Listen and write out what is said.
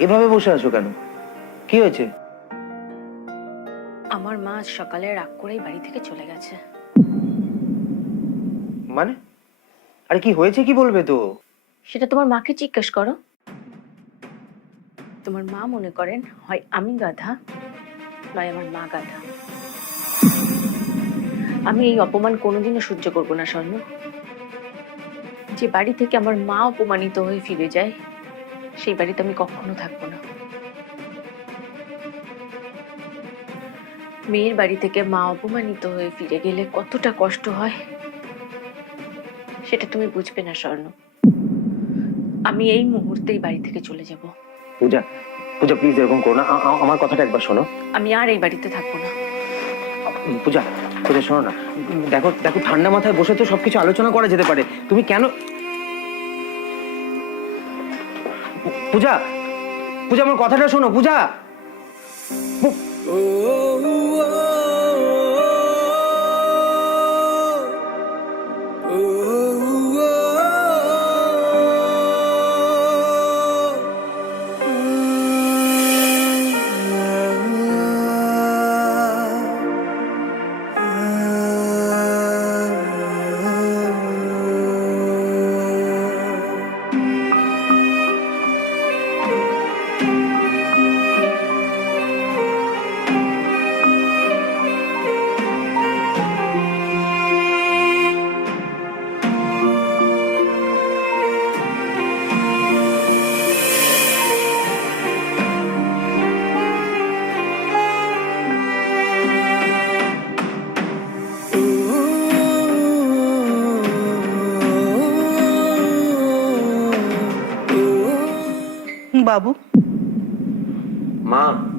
এভাবে বসে আছো কেন? কি হয়েছে? আমার মা আজ সকালে রাগ করেই বাড়ি থেকে চলে গেছে। মানে? আরে কি হয়েছে কি বলবে তো? সেটা তোমার মাকে জিজ্ঞেস করো। তোমার মা মনে করেন হয় আমি গাধা নয় আমার মা গাধা। আমি এই অপমান কোনোদিনও সহ্য করব না স্বর্ণ। যে বাড়ি থেকে আমার মা অপমানিত হয়ে ফিরে যায় সেই বাড়িতে আমি কখনো থাকব না। মেয়ের বাড়ি থেকে মা অপমানিত হয়ে ফিরে গেলে কতটা কষ্ট হয় সেটা তুমি বুঝবে না স্বর্ণ। আমি এই মুহূর্তেই বাড়ি থেকে চলে যাব। পূজা পূজা প্লিজ এরকম করো না। আমার কথাটা একবার শোনো। আমি আর এই বাড়িতে থাকব না। পূজা পূজা শোনো না। দেখো দেখো ঠান্ডা মাথায় বসে তো সবকিছু আলোচনা করা যেতে পারে। তুমি কেন পূজা পূজা আমার কথাটা শোনো পূজা। बाबू। माँ